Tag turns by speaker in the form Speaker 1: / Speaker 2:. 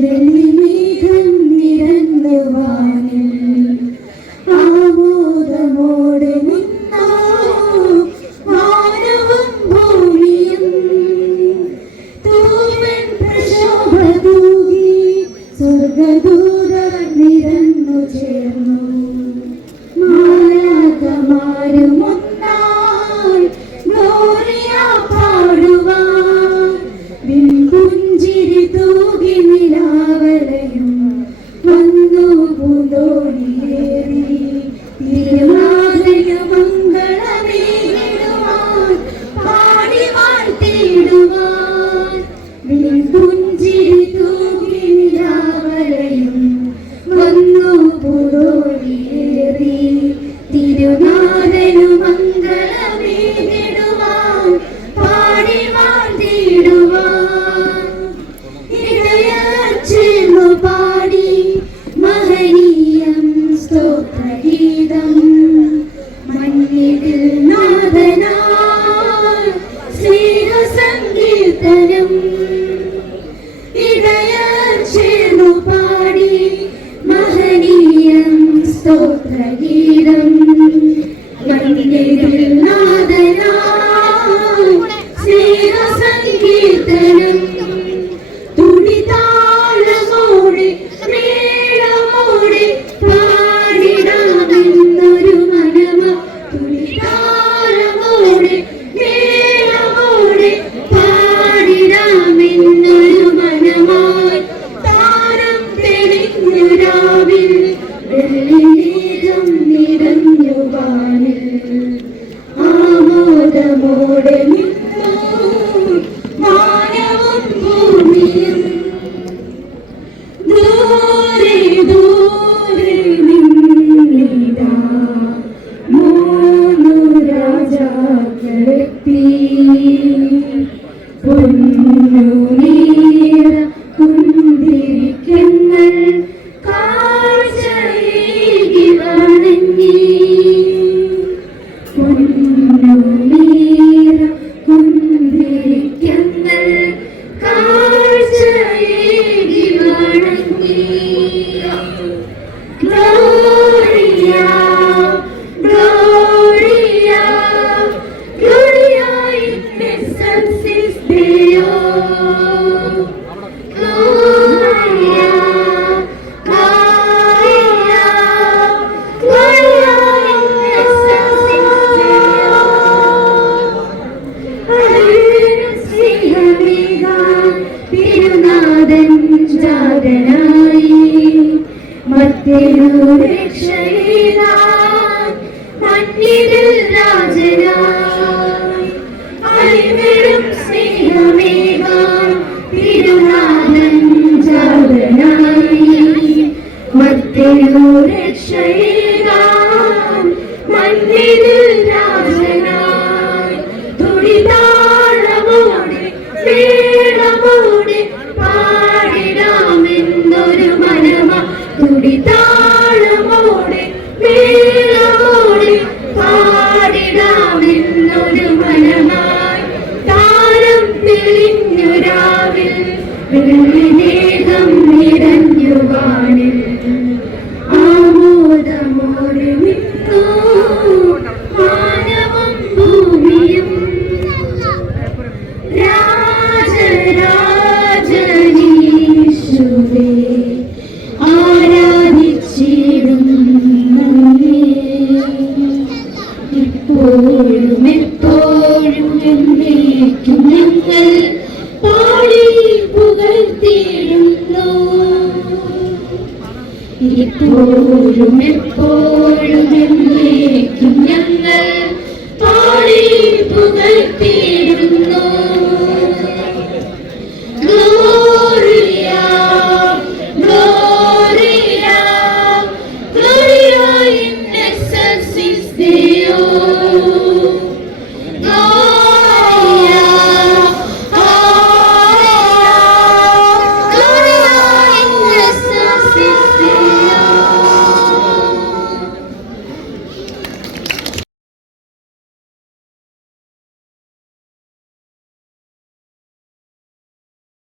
Speaker 1: diré മഴയും വന്നു പുറോടിയേറി തിരുനാഥനു മംഗളമേകിടുവാൻ പാടി പാടി സ്തോത്രഗീതം. directly നാഥൻ ജാതനായി മറ്റൊരു രാജനായി. അഴിവരും സ്നേഹമേകാം തിരുനാഥൻ ജാതനായി മറ്റൊരു രക്ഷയിലാം മണ്ണിൽ രാജ എപ്പോഴും എപ്പോഴും എന്നേക്കും ഞങ്ങൾ ഇപ്പോഴും എപ്പോഴും എന്നേക്കും ഞങ്ങൾ പാടി പുകഴ്ത്തിയിടും